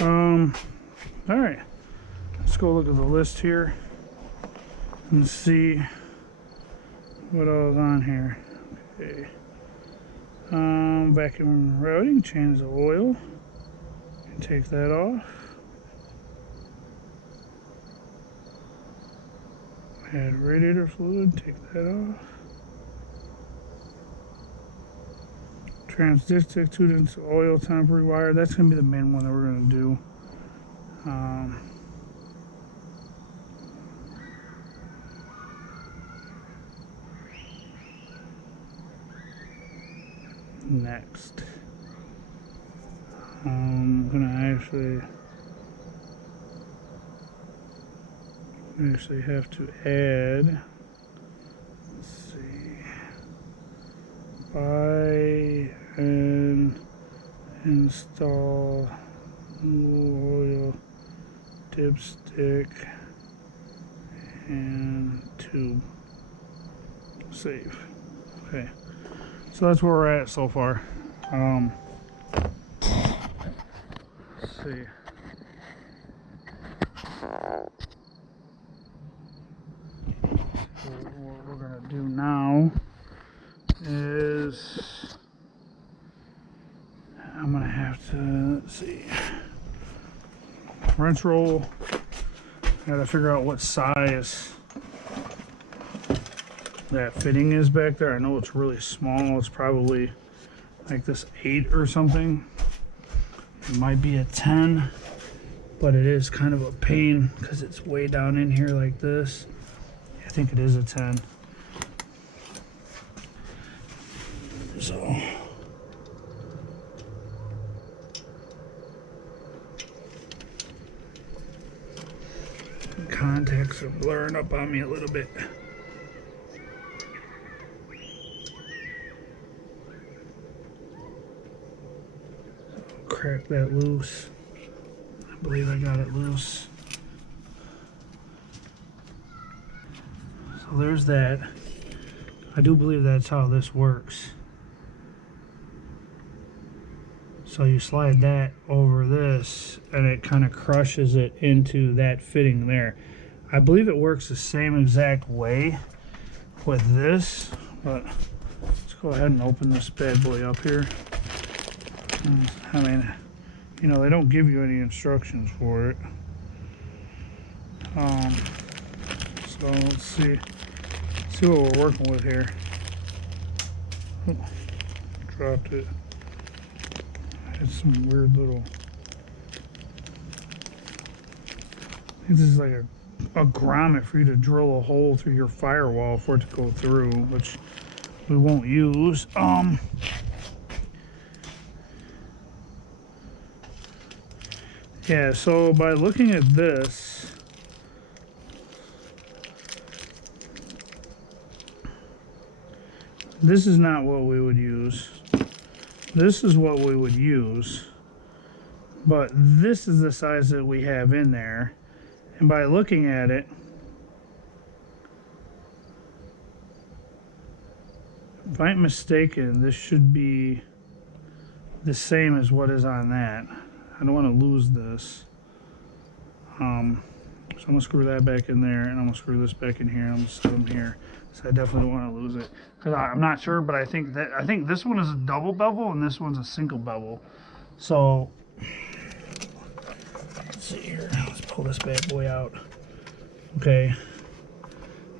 All right, let's go look at the list here and see what all is on here. Okay. Vacuum routing, change the oil, and take that off. Add radiator fluid, take that off. Transdistrict 2 oil temporary wire, that's going to be the main one that we're going to do. Next, I'm going to actually have to add, let's see, buy and install oil dipstick and tube. Save. Okay, so that's where we're at so far. Let's see. So what we're gonna do now is I'm gonna have to, let's see, wrench roll. I gotta figure out what size that fitting is back there. I know it's really small. It's probably like this 8 or something. It might be a 10, but it is kind of a pain because it's way down in here like this. I think it is a 10. So contacts are blurring up on me a little bit. Crack that loose. I believe I got it loose. So there's that. I do believe that's how this works. So you slide that over this and it kind of crushes it into that fitting there. I believe it works the same exact way with this, but let's go ahead and open this bad boy up here. I mean, you know, they don't give you any instructions for it. So let's see what we're working with here. Oh, dropped it. It's some weird little, I think this is like a grommet for you to drill a hole through your firewall for it to go through, which we won't use. Yeah, so by looking at this, this is not what we would use. This is what we would use, but this is the size that we have in there. And by looking at it, if I'm mistaken, this should be the same as what is on that. I don't want to lose this. So I'm going to screw that back in there, and I'm going to screw this back in here, and I'm going to set them here. So I definitely don't want to lose it. Because I'm not sure, but I think this one is a double bevel, and this one's a single bevel. So, let's see here. Let's pull this bad boy out. Okay.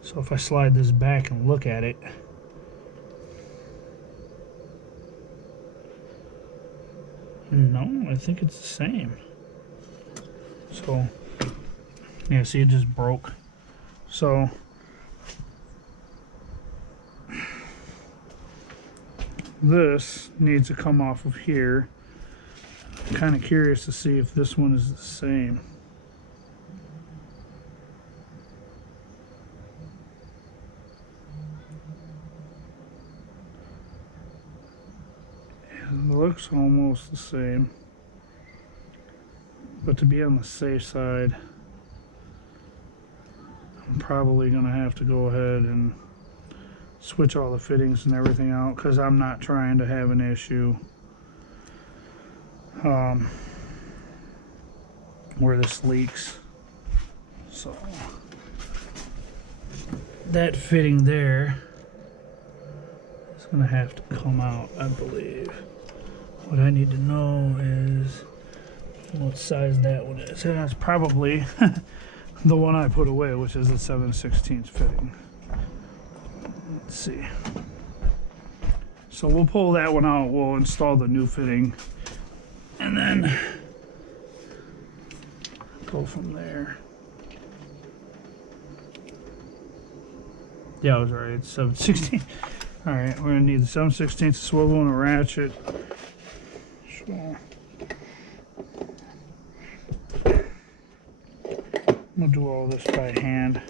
So if I slide this back and look at it, no, I think it's the same. So, yeah, see, it just broke. So, this needs to come off of here. I'm kind of curious to see if this one is the same. It looks almost the same, but to be on the safe side, I'm probably going to have to go ahead and switch all the fittings and everything out because I'm not trying to have an issue. where this leaks. So that fitting there is going to have to come out, I believe. What I need to know is what size that one is. And that's probably the one I put away, which is the 7/16 fitting. Let's see. So we'll pull that one out. We'll install the new fitting. And then go from there. Yeah, I was right. It's 7/16. All right, we're gonna need the 7/16 swivel and a ratchet. So I'm gonna do all this by hand.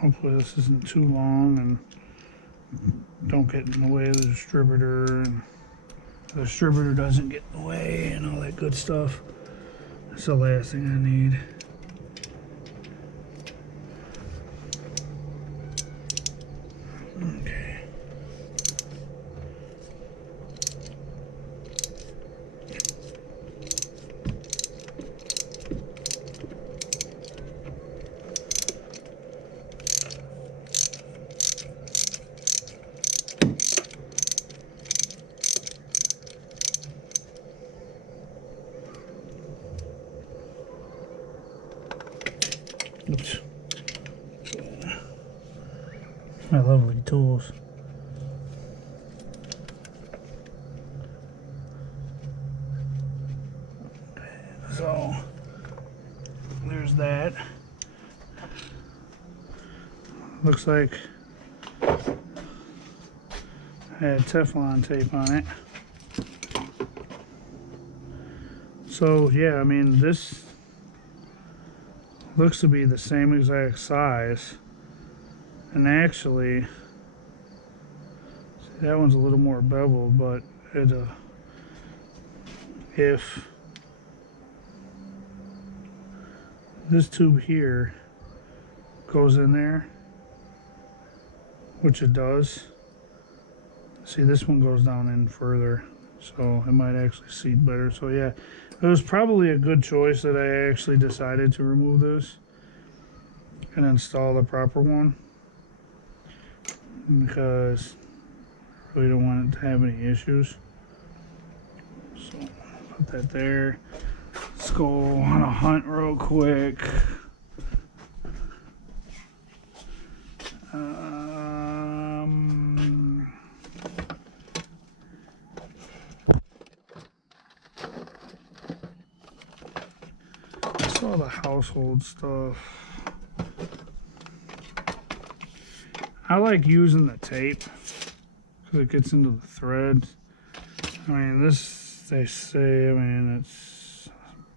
Hopefully this isn't too long and don't get in the way of the distributor, and the distributor doesn't get in the way and all that good stuff. That's the last thing I need. Okay. Oops. My lovely tools. So there's that. Looks like I had Teflon tape on it. So yeah, I mean, this looks to be the same exact size, and actually see, that one's a little more beveled, but if this tube here goes in there, which it does, see, this one goes down in further, so it might actually seat better. So yeah, it was probably a good choice that I actually decided to remove this and install the proper one, because I really don't want it to have any issues. So put that there. Let's go on a hunt real quick. All the household stuff. I like using the tape because it gets into the threads. I mean, this, they say, I mean, it's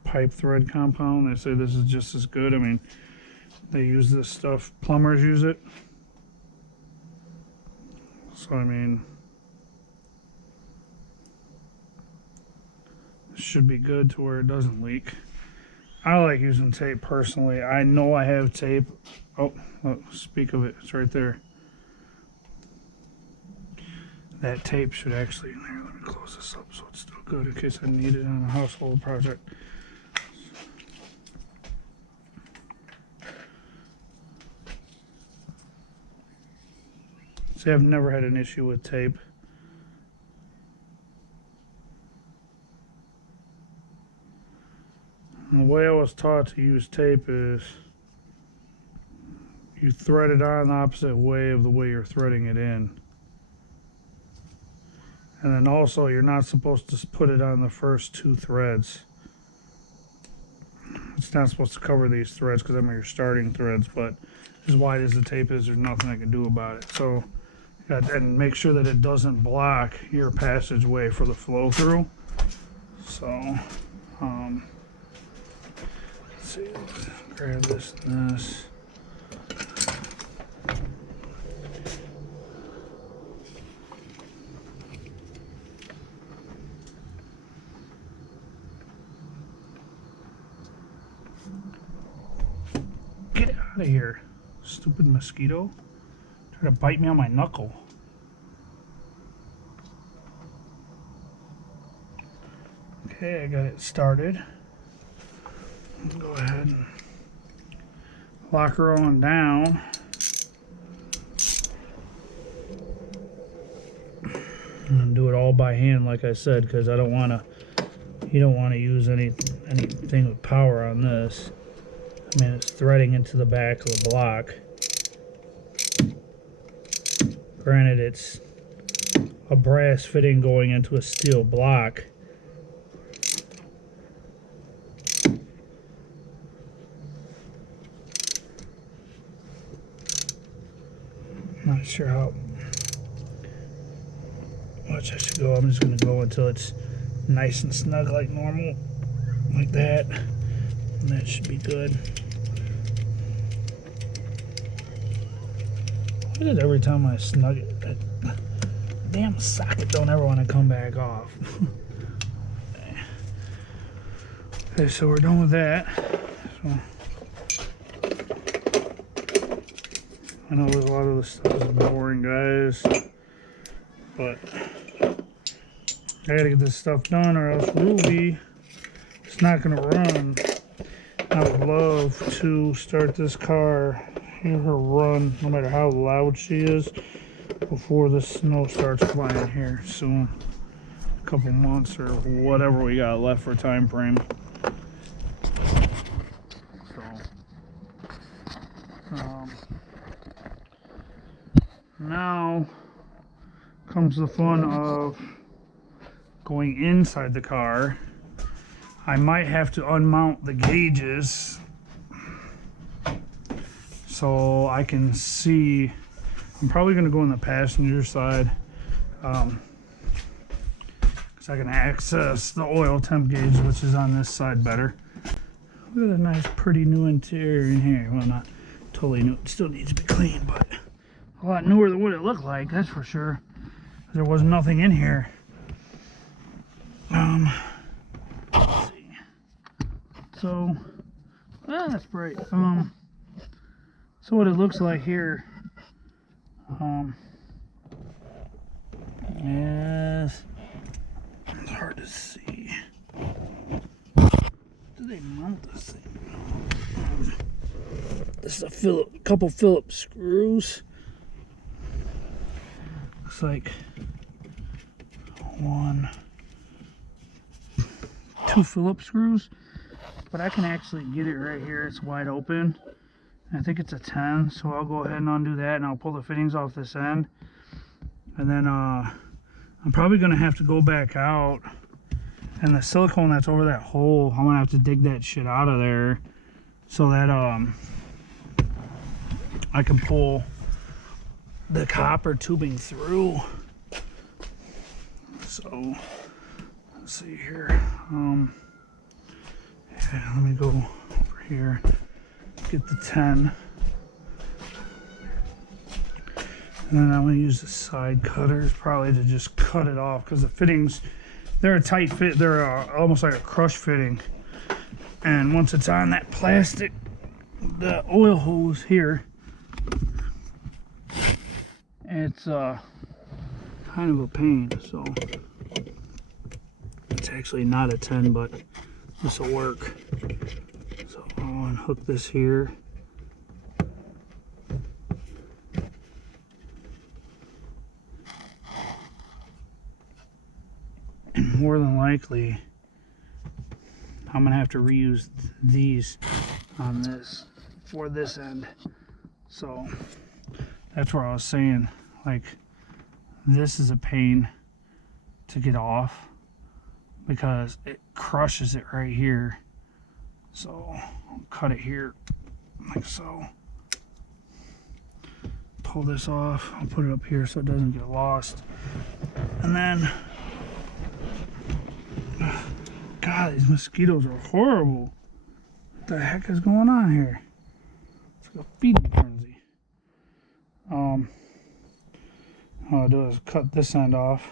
pipe thread compound. They say this is just as good. I mean, they use this stuff, plumbers use it. So, I mean, it should be good to where it doesn't leak. I like using tape personally. I know I have tape. Oh, speak of it, it's right there. That tape should actually, here, let me close this up so it's still good in case I need it on a household project. See, I've never had an issue with tape. And the way I was taught to use tape is you thread it on the opposite way of the way you're threading it in. And then also, you're not supposed to put it on the first two threads. It's not supposed to cover these threads because them are your starting threads, but as wide as the tape is, there's nothing I can do about it. So, and make sure that it doesn't block your passageway for the flow through. So, let's see, let's grab this and this. Get out of here, stupid mosquito. Try to bite me on my knuckle. Okay, I got it started. Go ahead and lock her on down. And do it all by hand, like I said, because I don't want to. You don't want to use anything with power on this. I mean, it's threading into the back of the block. Granted, it's a brass fitting going into a steel block. Not sure how much I should go. I'm just going to go until it's nice and snug like normal, like that, and that should be good. Look at every time I snug it, that damn socket don't ever want to come back off. Okay, so we're done with that. So, I know a lot of this stuff is boring, guys, but I gotta get this stuff done or else Ruby is not gonna run. I would love to start this car, hear her run, no matter how loud she is, before the snow starts flying here soon. A couple months or whatever we got left for time frame. So, now comes the fun of going inside the car. I might have to unmount the gauges so I can see. I'm probably going to go on the passenger side because I can access the oil temp gauge, which is on this side better. Look at the nice pretty new interior in here. Well, not totally new, it still needs to be cleaned, but a lot newer than what it looked like, that's for sure. There was nothing in here. Let's see. So, that's bright. So what it looks like here, is, it's hard to see. Do they mount this thing? This is a couple Phillips screws. Looks like 2 Phillips screws, but I can actually get it right here. It's wide open. I think it's a 10, so I'll go ahead and undo that, and I'll pull the fittings off this end. And then I'm probably going to have to go back out, and the silicone that's over that hole, I'm going to have to dig that shit out of there so that I can pull the copper tubing through. So let's see here. Yeah, let me go over here, get the 10, and then I'm going to use the side cutters probably to just cut it off, because the fittings, they're a tight fit. They're almost like a crush fitting, and once it's on that plastic, the oil hose here, it's kind of a pain. So it's actually not a 10, but this will work. So I'll unhook this here. And more than likely, I'm gonna have to reuse these on this for this end. So that's where I was saying, like, this is a pain to get off because it crushes it right here. So I'll cut it here like so. Pull this off. I'll put it up here so it doesn't get lost. And then, God, these mosquitoes are horrible. What the heck is going on here? It's like a feeding frenzy. What I'll do is cut this end off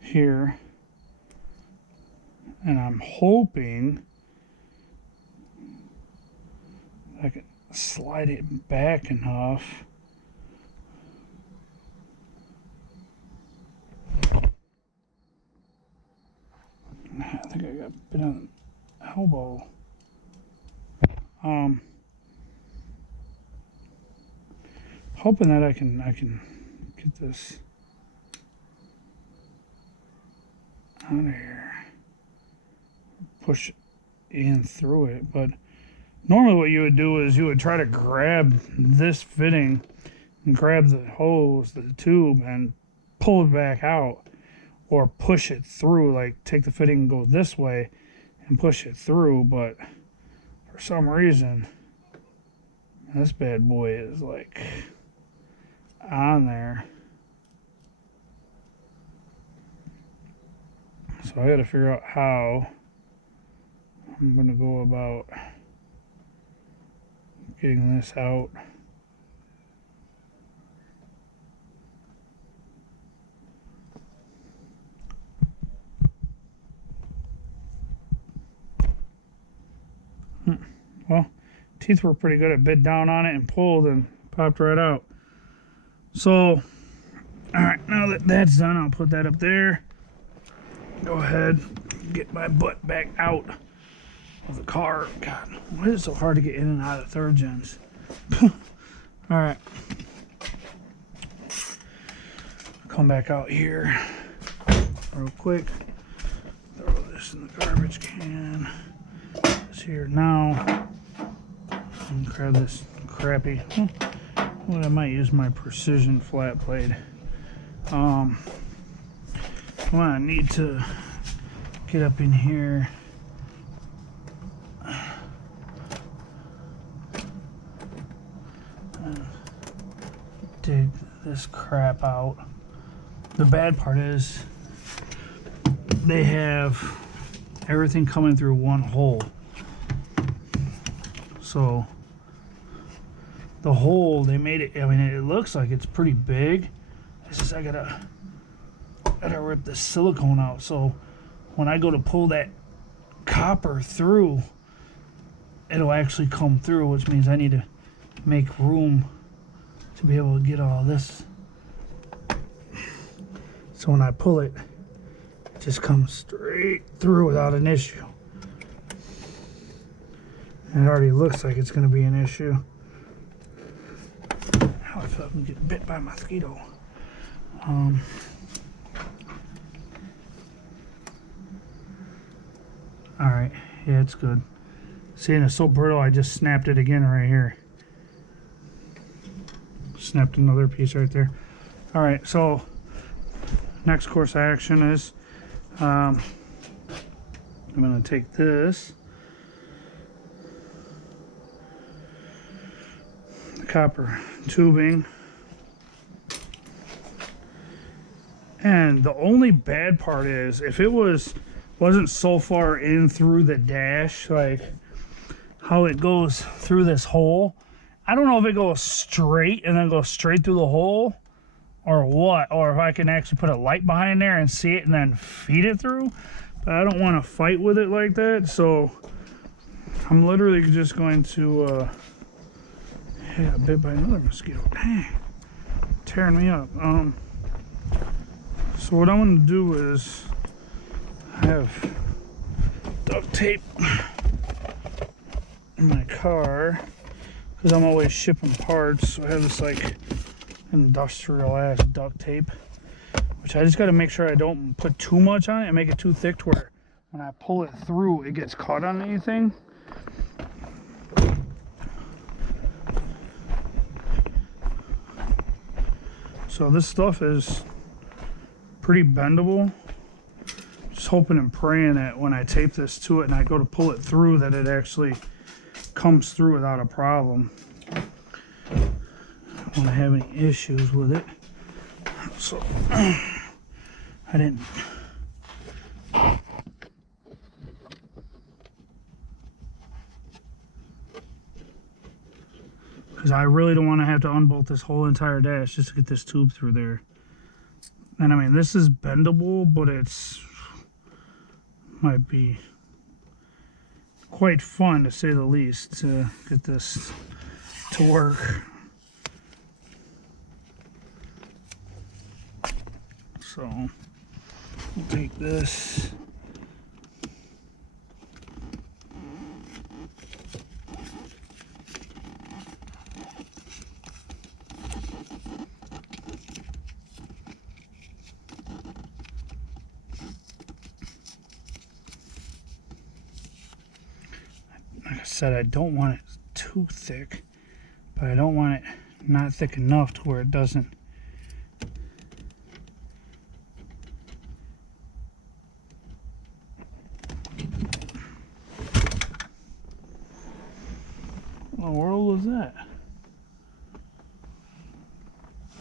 here, and I'm hoping I can slide it back enough I think I got bit on the elbow. Hoping that I can get this out of here. Push in through it, but normally what you would do is you would try to grab this fitting and grab the hose, the tube, and pull it back out, or push it through, like take the fitting and go this way and push it through. But for some reason this bad boy is like on there, so I gotta figure out how I'm gonna go about getting this out. Well, teeth were pretty good. I bit down on it and pulled and popped right out. So, alright, now that that's done, I'll put that up there. Go ahead, get my butt back out of the car. God, why is it so hard to get in and out of third gens? Alright. Come back out here real quick. Throw this in the garbage can. This here now. And grab this crappy. Well, I might use my precision flat blade. Well, I need to get up in here. Dig this crap out. The bad part is they have everything coming through one hole. So the hole, they made it, I mean, it looks like it's pretty big. It's just I gotta rip the silicone out. So when I go to pull that copper through, it'll actually come through, which means I need to make room to be able to get all this. So when I pull it, it just comes straight through without an issue. And it already looks like it's going to be an issue. How I feel like I'm getting bit by a mosquito. Alright, yeah, it's good. See, and it's so brittle, I just snapped it again right here. Snapped another piece right there. Alright, so next course of action is I'm going to take this, the copper tubing, and the only bad part is if it wasn't so far in through the dash, like how it goes through this hole, I don't know if it goes straight and then goes straight through the hole or what, or if I can actually put a light behind there and see it and then feed it through. But I don't want to fight with it like that, so I'm literally just going to I got bit by another mosquito. Dang, tearing me up. So what I'm going to do is I have duct tape in my car because I'm always shipping parts. So I have this like industrial ass duct tape, which I just got to make sure I don't put too much on it and make it too thick to where when I pull it through it gets caught on anything. So this stuff is pretty bendable. Just hoping and praying that when I tape this to it and I go to pull it through that it actually comes through without a problem. I don't want to have any issues with it. So I didn't. Because I really don't want to have to unbolt this whole entire dash just to get this tube through there. And I mean, this is bendable, but it's might be quite fun to say the least to get this to work. So we'll take this, said, I don't want it too thick, but I don't want it not thick enough to where it doesn't. What in the world was that?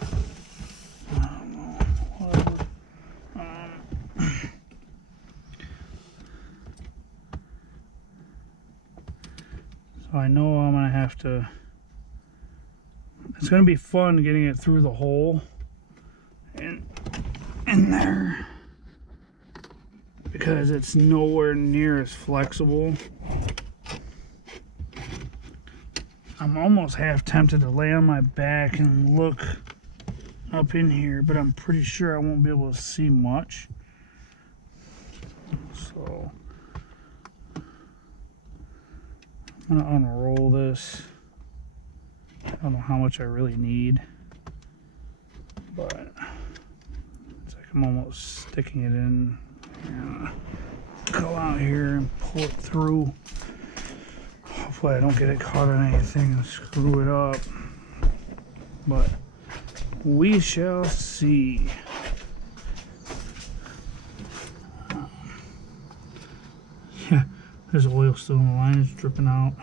I don't know. Whatever. So I know I'm gonna have to. It's gonna be fun getting it through the hole and in there because it's nowhere near as flexible. I'm almost half tempted to lay on my back and look up in here, but I'm pretty sure I won't be able to see much. So I'm gonna unroll this. I don't know how much I really need, but it's like I'm almost sticking it in. Go out here and pull it through. Hopefully I don't get it caught on anything and screw it up, but we shall see. Yeah, there's oil still in the line, it's dripping out.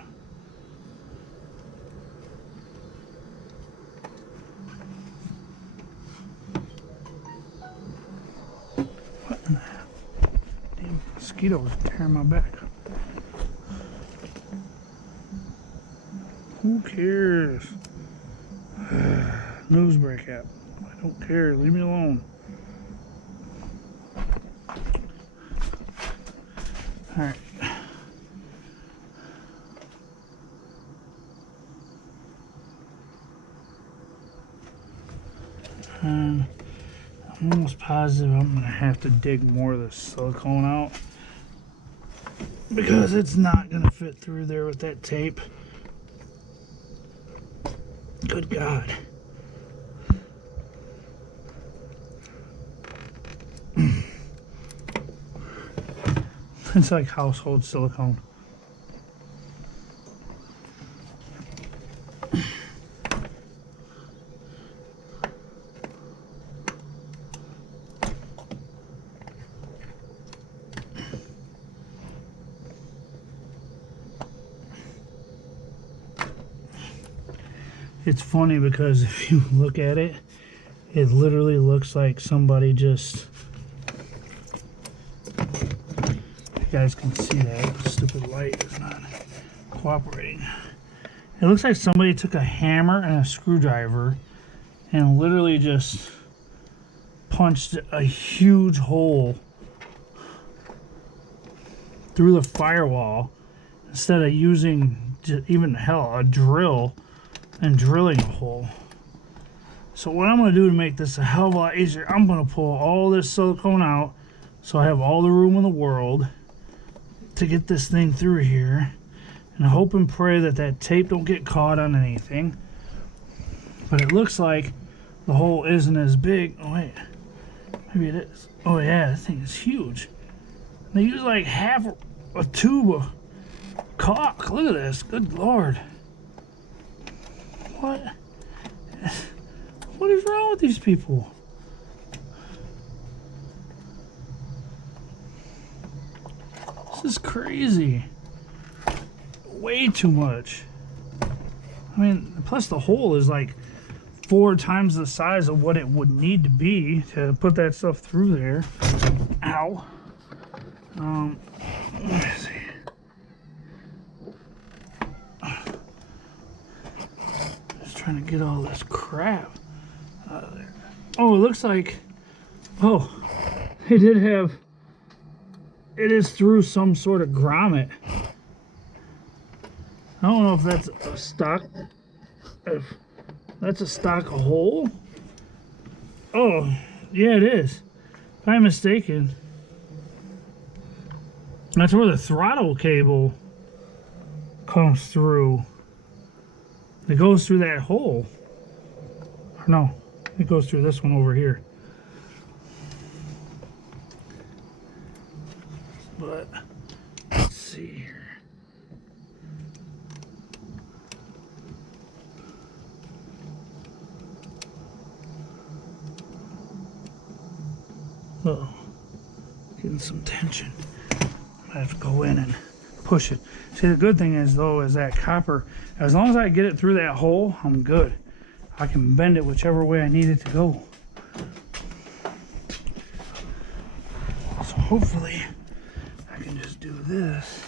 What in the hell? Damn mosquitoes tearing my back. Who cares? Newsbreak app. I don't care. Leave me alone. Alright. I'm almost positive I'm going to have to dig more of this silicone out because it's not going to fit through there with that tape. Good God. It's like household silicone. It's funny because if you look at it, it literally looks like somebody just... You guys can see that. The stupid light is not cooperating. It looks like somebody took a hammer and a screwdriver and literally just punched a huge hole through the firewall instead of using even hell a drill and drilling a hole. So what I'm going to do to make this a hell of a lot easier, I'm going to pull all this silicone out so I have all the room in the world to get this thing through here, and I hope and pray that that tape don't get caught on anything. But it looks like the hole isn't as big. Oh wait, maybe it is. Oh yeah, this thing is huge. They use like half a tube of caulk. Look at this, good Lord. What? What is wrong with these people? This is crazy. Way too much. I mean, plus the hole is like 4 times the size of what it would need to be to put that stuff through there. Ow. Let me see. Just trying to get all this crap out of there. Oh, it looks like, oh, they did have, it is through some sort of grommet. I don't know if that's a stock, if that's a stock hole. Oh, yeah, it is. If I'm mistaken, that's where the throttle cable comes through. It goes through that hole. No, it goes through this one over here. But let's see here. Oh, getting some tension. I have to go in and push it. See, the good thing is though, is that copper, as long as I get it through that hole, I'm good. I can bend it whichever way I need it to go. So hopefully I can just do this.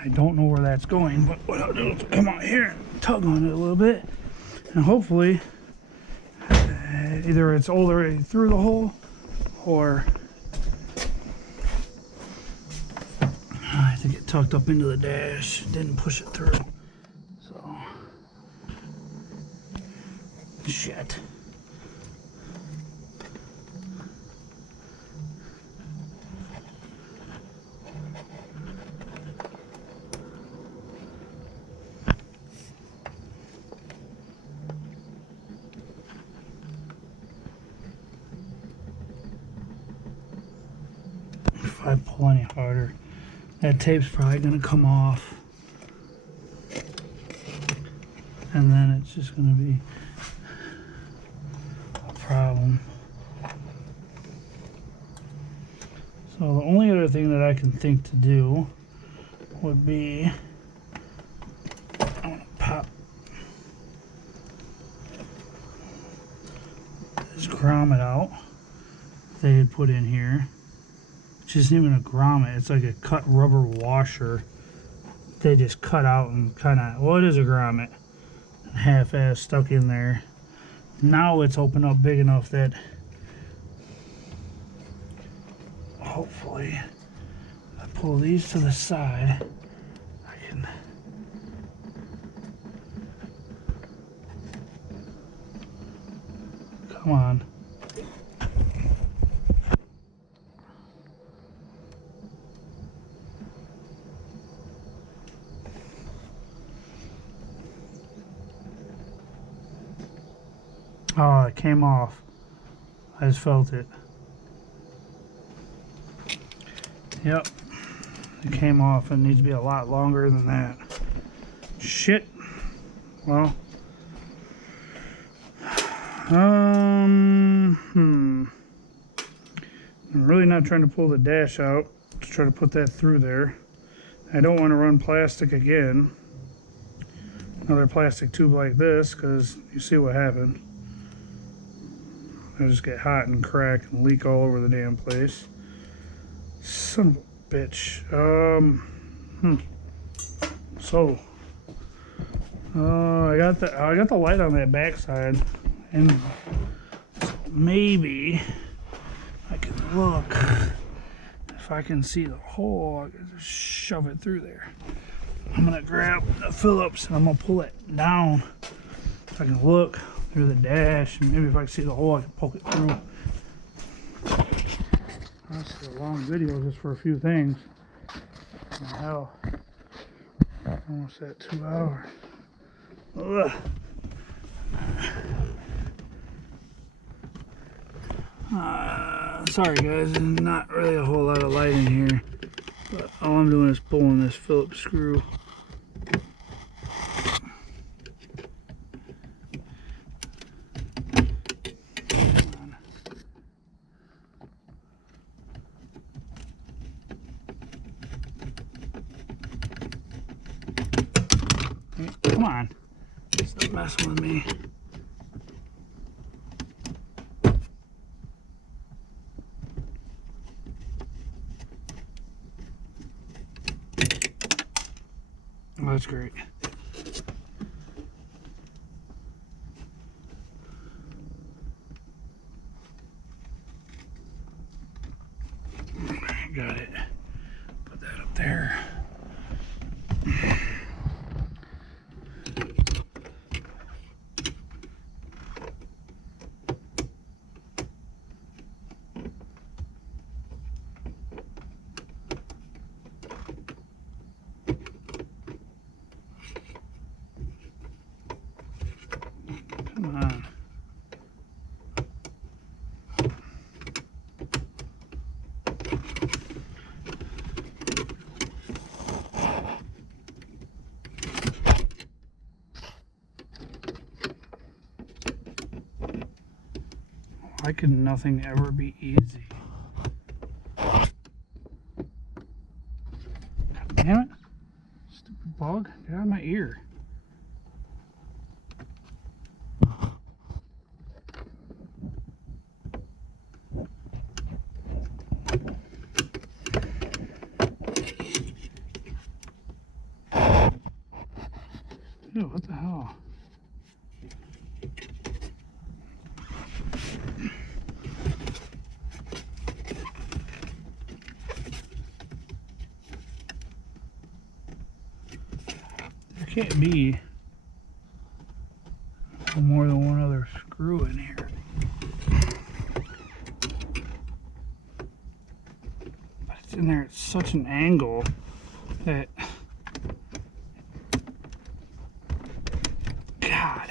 I don't know where that's going, but what I'll do is come out here and tug on it a little bit, and hopefully either it's already through the hole or I think it tucked up into the dash, didn't push it through. So shit. If I pull any harder, that tape's probably gonna come off, and then it's just gonna be a problem. So the only other thing that I can think to do would be, I'm gonna pop this grommet out they had put in here. Which isn't even a grommet, it's like a cut rubber washer. They just cut out and kind of, well, it is a grommet, half-ass stuck in there. Now it's opened up big enough that hopefully if I pull these to the side, I can come on. Oh, it came off. I just felt it. Yep. It came off. It needs to be a lot longer than that. Shit. Well. I'm really not trying to pull the dash out to try to put that through there. I don't want to run plastic again. Another plastic tube like this, because you see what happened. It'll just get hot and crack and leak all over the damn place. Son of a bitch. So I got the light on that backside, and so maybe I can look if I can see the hole. I can just shove it through there. I'm gonna grab a Phillips and I'm gonna pull it down so I can look through the dash, and maybe if I can see the hole, I can poke it through. That's a long video just for a few things. Hell, almost at 2 hours. Ugh. Sorry guys, there's not really a whole lot of light in here, but all I'm doing is pulling this Phillips screw. Come on, stop messing with me. Oh, that's great. Got it. Put that up there. Come on. Why can nothing ever be easy? God damn it. Stupid bug. Get out of my ear. Dude, what the hell? There can't be more than one other screw in here. But it's in there at such an angle that... God.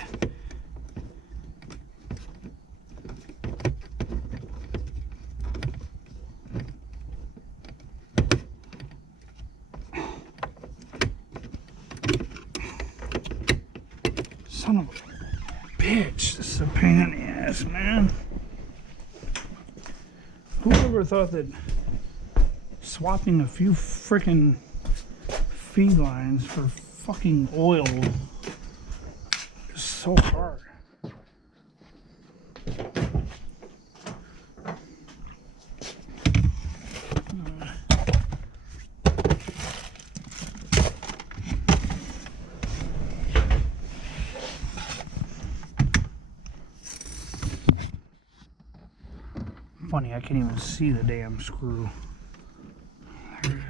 Son of a bitch. This is a pain in the ass, man. Whoever thought that swapping a few frickin' feed lines for fucking oil is so hard. Funny, I can't even see the damn screw. There it is.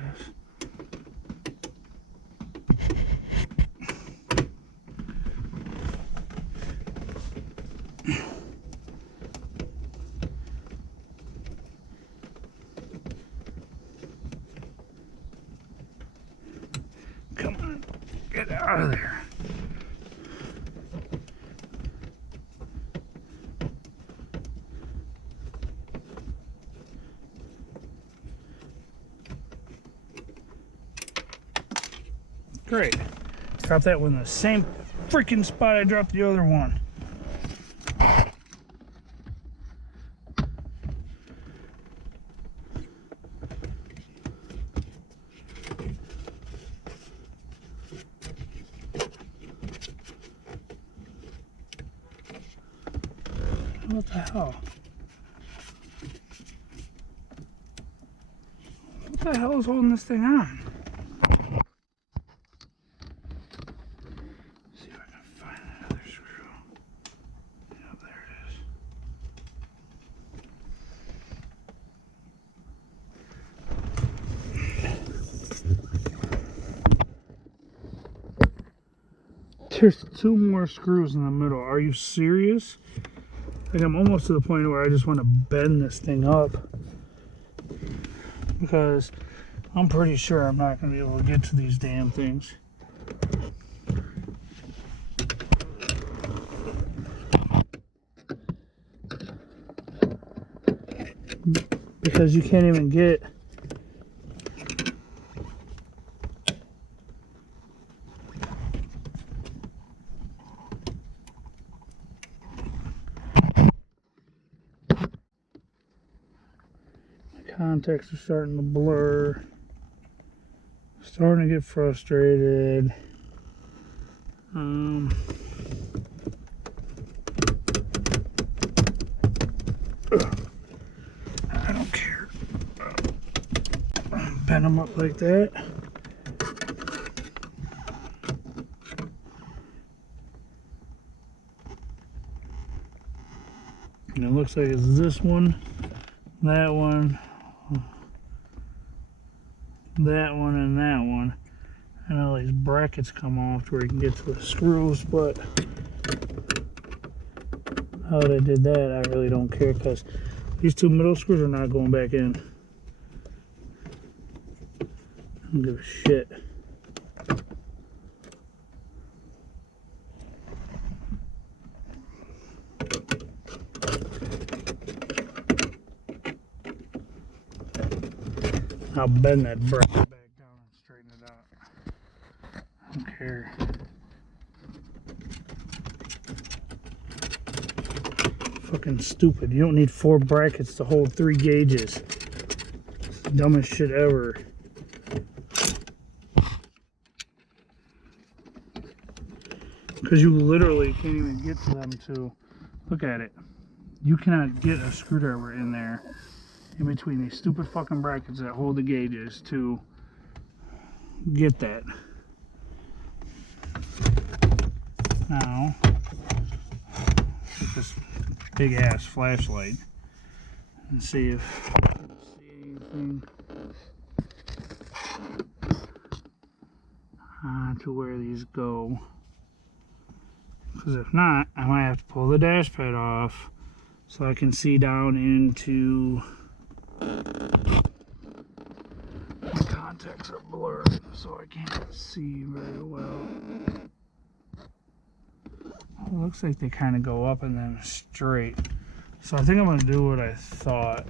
Come on, get out of there. Great. Drop that one in the same freaking spot I dropped the other one. What the hell? What the hell is holding this thing on? See if I can find that other screw. Yep, there it is. There's two more screws in the middle. Are you serious? Like, I'm almost to the point where I just want to bend this thing up, because I'm pretty sure I'm not going to be able to get to these damn things. Because you can't even get... Contacts are starting to blur. Starting to get frustrated. I don't care. Bend them up like that. And it looks like it's this one, that one, that one, and that one. And all these brackets come off to where you can get to the screws, but how they did that, I really don't care, because these two middle screws are not going back in. I don't give a shit. I'll bend that bracket back down and straighten it out. I don't care. Fucking stupid. You don't need 4 brackets to hold 3 gauges. It's the dumbest shit ever. Because you literally can't even get to them to look at it. You cannot get a screwdriver in there in between these stupid fucking brackets that hold the gauges to get that. Now, with this big ass flashlight and see if I can see anything to where these go. Because if not, I might have to pull the dash pad off so I can see down into. My contacts are blurred, so I can't see very well. It looks like they kind of go up and then straight. So I think I'm going to do what I thought.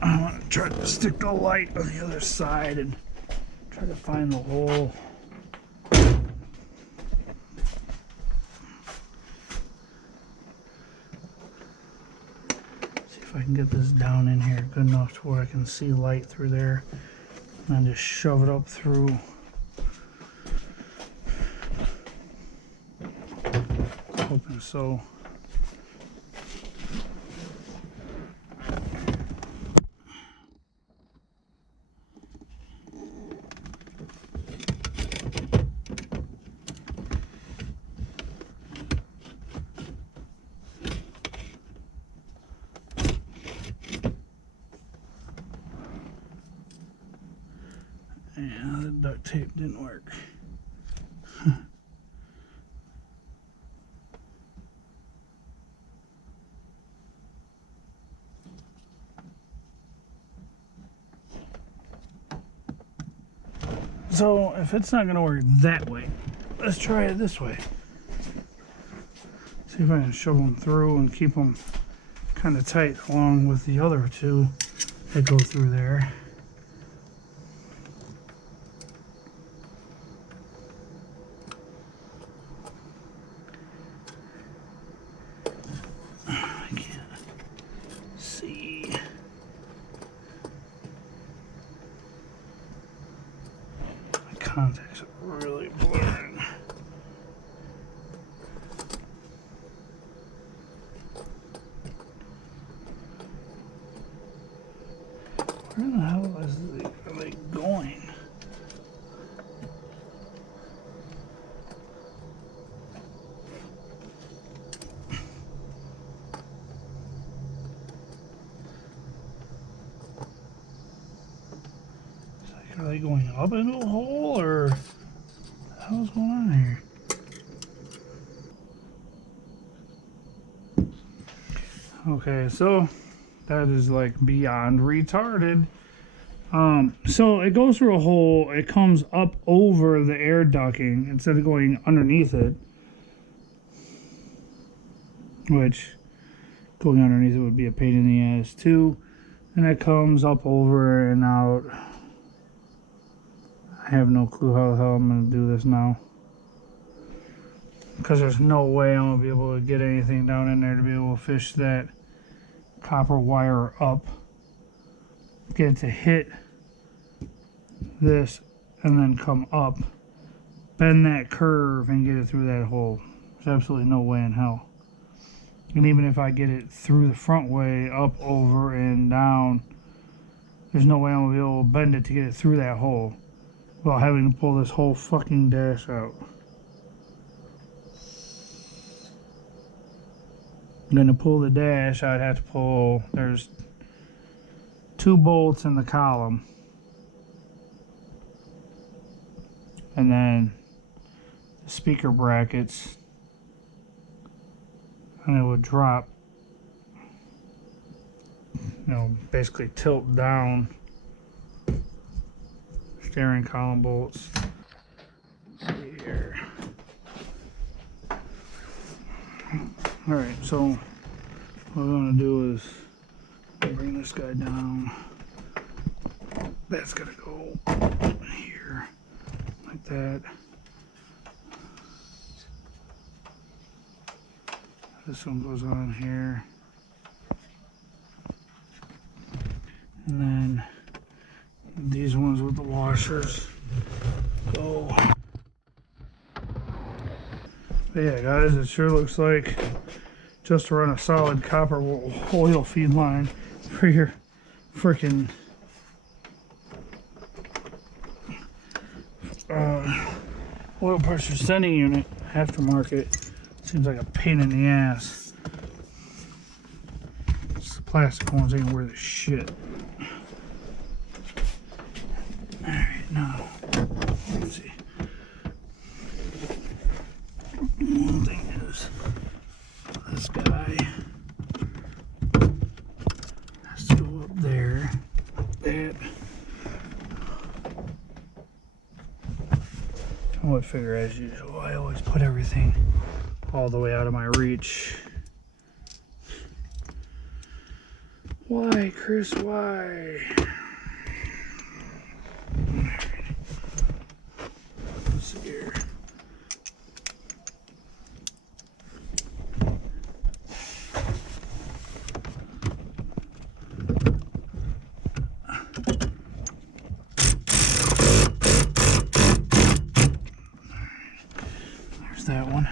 I'm going to try to stick the light on the other side and try to find the hole. See if I can get this down in here good enough to where I can see light through there. And then just shove it up through. Hoping so. Yeah, the duct tape didn't work. So if it's not gonna work that way, let's try it this way. See if I can shove them through and keep them kind of tight along with the other two that go through there. I can't see. My contacts are really blurring. Where the hell are they going? Are they going up into a hole, or what the hell's going on here? Okay, so that is like beyond retarded. So it goes through a hole, it comes up over the air ducting instead of going underneath it, which going underneath it would be a pain in the ass too. And it comes up over and out. I have no clue how the hell I'm going to do this now, because there's no way I'm going to be able to get anything down in there to be able to fish that copper wire up, get it to hit this and then come up, bend that curve and get it through that hole. There's absolutely no way in hell. And even if I get it through the front way, up, over, and down, there's no way I'm going to be able to bend it to get it through that hole without having to pull this whole fucking dash out. And then to pull the dash, I'd have to pull, there's 2 bolts in the column. And then the speaker brackets. And it would drop, you know, basically tilt down. Steering column bolts. Let's see here. Alright, so what I'm going to do is bring this guy down. That's got to go here, like that. This one goes on here. And then these ones with the washers go. But yeah, guys, it sure looks like just to run a solid copper oil feed line for your freaking oil pressure sending unit aftermarket seems like a pain in the ass. It's the plastic ones ain't worth a shit. Alright, now let's see. One thing is this guy has to go up there, like that. I would figure, as usual, I always put everything all the way out of my reach. Why, Chris, why? Let's see here. That one.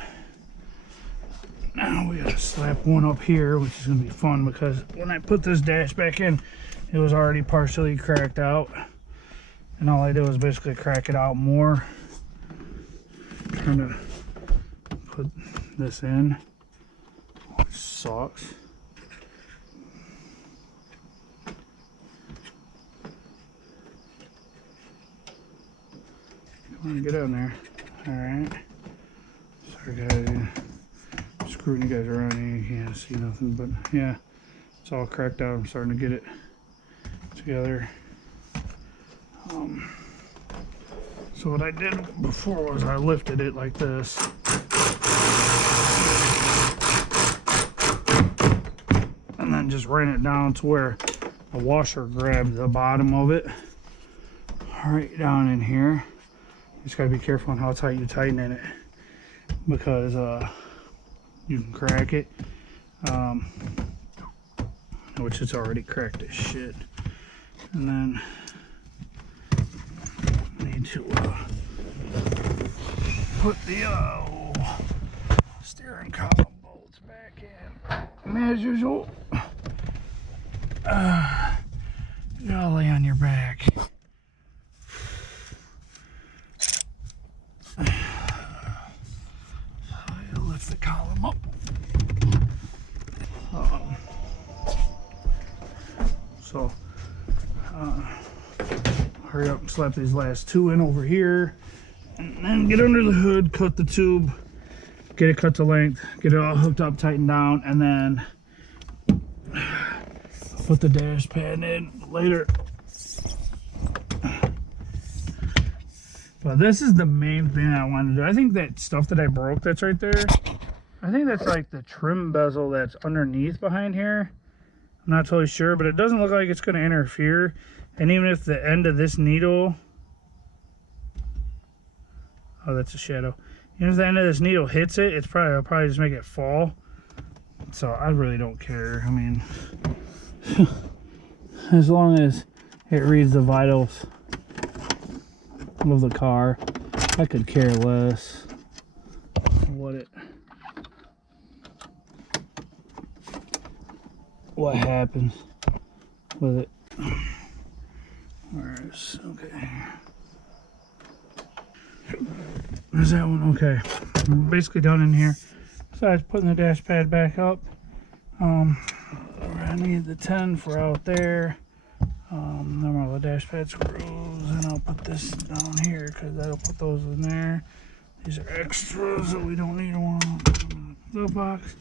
Now we gotta slap one up here, which is gonna be fun because when I put this dash back in, it was already partially cracked out, and all I did was basically crack it out more. Trying to put this in, which sucks. Come on, get in there. All right. Sorry guys, I'm screwing you guys around here, you can't see nothing, but yeah, it's all cracked out. I'm starting to get it together. So what I did before was I lifted it like this, and then just ran it down to where the washer grabbed the bottom of it, right down in here. You just gotta be careful on how tight you tighten it, because you can crack it, which it's already cracked as shit. And then I need to put the steering column bolts back in. And as usual, you gotta lay on your back. Lift the column up. So hurry up and slap these last two in over here, and then get under the hood, cut the tube, get it cut to length, get it all hooked up, tightened down, and then put the dash pad in later. But this is the main thing I wanted to do. I think that stuff that I broke that's right there, I think that's like the trim bezel that's underneath behind here. I'm not totally sure, but it doesn't look like it's going to interfere. And even if the end of this needle, oh, that's a shadow. Even if the end of this needle hits it, it'll probably just make it fall. So I really don't care. I mean, as long as it reads the vitals of the car, I could care less what happens with it. Where's, okay, there's that one. Okay, I'm basically done in here. Besides putting the dash pad back up, I need the 10 for out there. Then all the dash pad screws, and I'll put this down here because that'll put those in there. These are extras that we don't need on the box.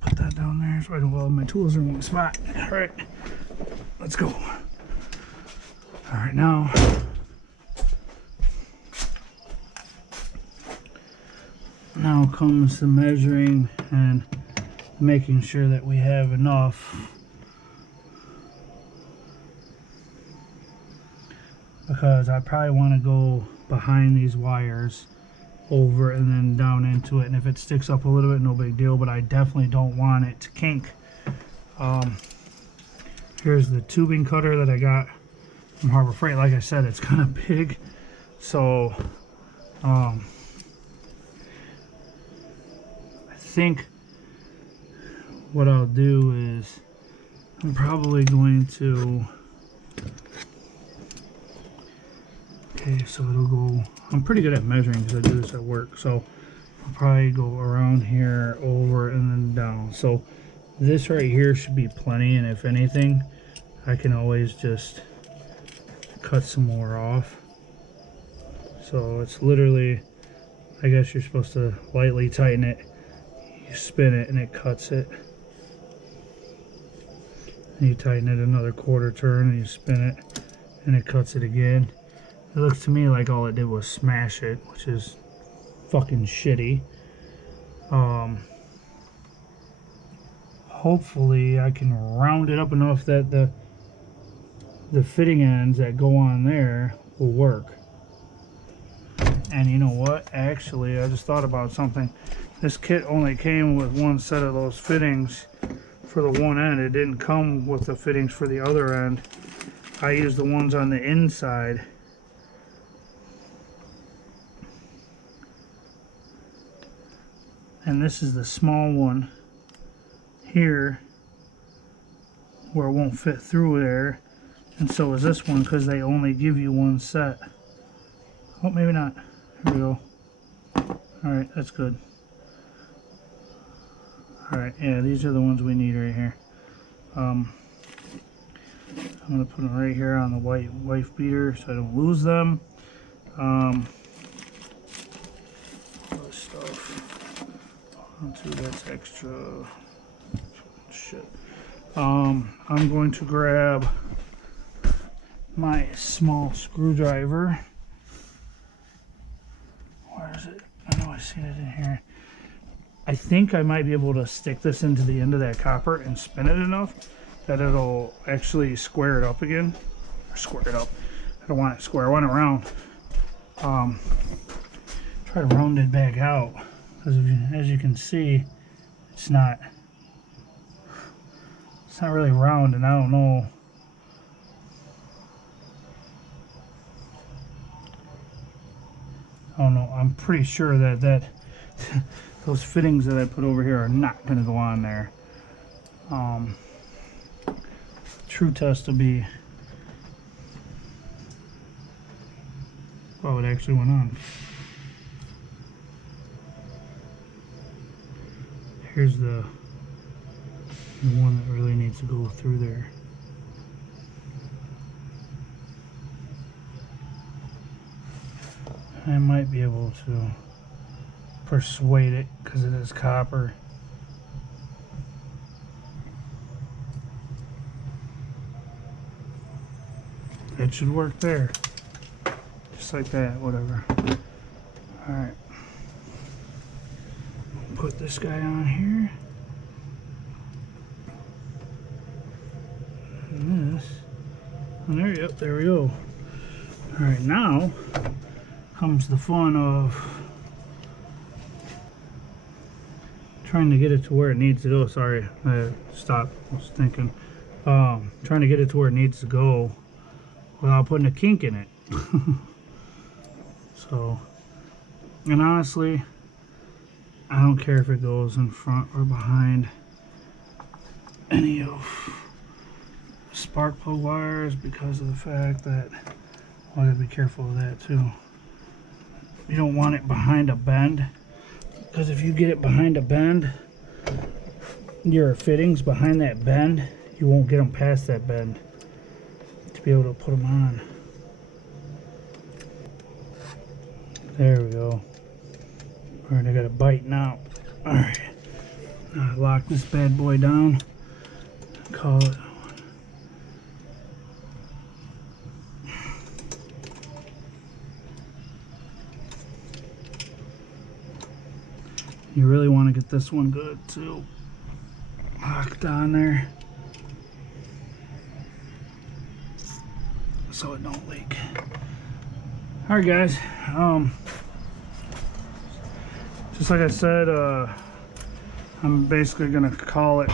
Put that down there so I don't all my tools are in one spot. All right, let's go. All right, now comes the measuring and making sure that we have enough, because I probably want to go behind these wires over and then down into it, and if it sticks up a little bit, no big deal, but I definitely don't want it to kink. Here's the tubing cutter that I got from Harbor Freight. Like I said, it's kind of big, so I think what I'll do is I'm probably going to, okay, so it'll go, I'm pretty good at measuring because I do this at work, so I'll probably go around here, over, and then down. So this right here should be plenty, and if anything, I can always just cut some more off. So it's literally, I guess you're supposed to lightly tighten it, you spin it, and it cuts it. And you tighten it another quarter turn, and you spin it, and it cuts it again. It looks to me like all it did was smash it, which is fucking shitty. Hopefully I can round it up enough that the fitting ends that go on there will work. And you know what? Actually, I just thought about something. This kit only came with one set of those fittings for the one end. It didn't come with the fittings for the other end. I used the ones on the inside. And this is the small one here where it won't fit through there. And so is this one, because they only give you one set. Oh, maybe not. Here we go. Alright, that's good. Alright, yeah, these are the ones we need right here. I'm going to put them right here on the white wife beater so I don't lose them. Other stuff. Onto that's extra shit. I'm going to grab my small screwdriver. Where is it? I know I seen it in here. I think I might be able to stick this into the end of that copper and spin it enough that it'll actually square it up again. Or square it up. I don't want it square, I want it round. Try to round it back out. Because as you can see, it's not really round, and I don't know. I'm pretty sure that those fittings that I put over here are not going to go on there. True test will be, oh, it actually went on. Here's the one that really needs to go through there. I might be able to persuade it because it is copper. It should work there. Just like that, whatever. Alright. Put this guy on here. And this. And there, yep, there we go. Alright, now comes the fun of trying to get it to where it needs to go. Sorry, I stopped. I was thinking. Trying to get it to where it needs to go without putting a kink in it. So, and honestly, I don't care if it goes in front or behind any of spark plug wires, because of the fact that, well, I gotta be careful of that too. You don't want it behind a bend, because if you get it behind a bend, your fittings behind that bend, you won't get them past that bend to be able to put them on. There we go. Alright, I got it biting out. Alright, now I lock this bad boy down. Call it. You really want to get this one good too. Locked on there, so it don't leak. Alright guys, just like I said, I'm basically gonna call it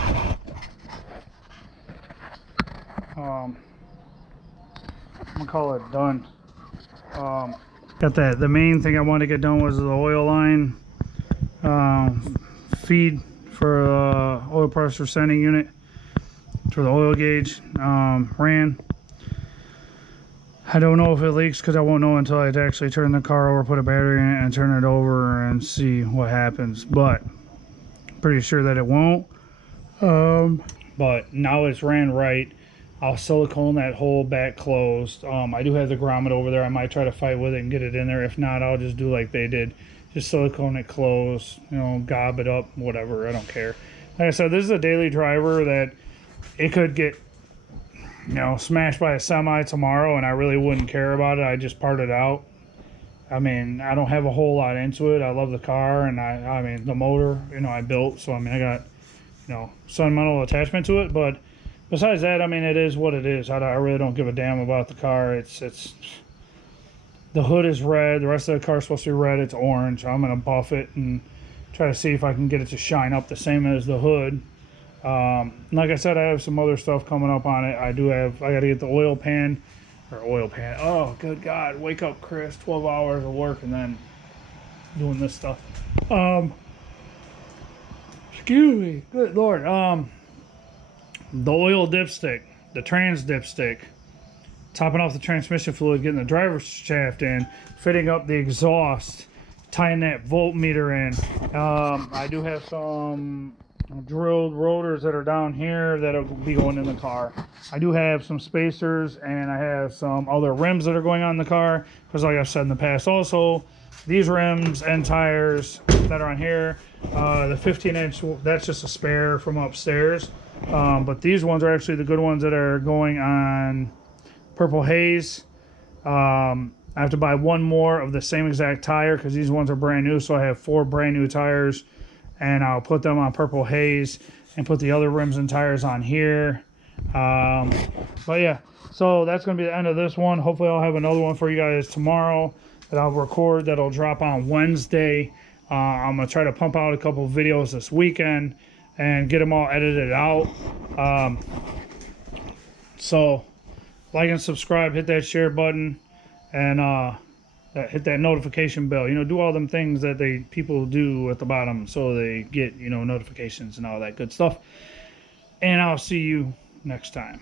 I'm gonna call it done. Got that. The main thing I wanted to get done was the oil line feed for oil pressure sending unit for the oil gauge. Ran. I don't know if it leaks because I won't know until I actually turn the car over, put a battery in it, and turn it over and see what happens. But pretty sure that it won't. But now it's ran right. I'll silicone that hole back closed. I do have the grommet over there. I might try to fight with it and get it in there. If not, I'll just do like they did. Just silicone it closed, you know, gob it up, whatever. I don't care. Like I said, this is a daily driver that it could get, you know, smashed by a semi tomorrow, and I really wouldn't care about it. I just part it out. I mean, I don't have a whole lot into it. I love the car, and I mean, the motor, you know, I built. So, I mean, I got, you know, sentimental attachment to it. But besides that, I mean, it is what it is. I really don't give a damn about the car. It's the hood is red. The rest of the car is supposed to be red. It's orange. I'm going to buff it and try to see if I can get it to shine up the same as the hood. Like I said, I have some other stuff coming up on it. I got to get the oil pan. Oh, good God. Wake up, Chris. 12 hours of work and then doing this stuff. Excuse me. Good Lord. The oil dipstick, the trans dipstick, topping off the transmission fluid, getting the driver's shaft in, fitting up the exhaust, tying that voltmeter in. I do have some drilled rotors that are down here that'll be going in the car. I do have some spacers, and I have some other rims that are going on in the car, because like I've said in the past also, these rims and tires that are on here, the 15-inch, that's just a spare from upstairs. But these ones are actually the good ones that are going on Purple Haze. I have to buy one more of the same exact tire because these ones are brand new, so I have 4 brand new tires, and I'll put them on Purple Haze and put the other rims and tires on here. But yeah, so that's going to be the end of this one. Hopefully I'll have another one for you guys tomorrow that I'll record, that'll drop on Wednesday. I'm going to try to pump out a couple of videos this weekend and get them all edited out. So like and subscribe, hit that share button, and hit that notification bell. You know, do all them things that people do at the bottom so they get, you know, notifications and all that good stuff. And I'll see you next time.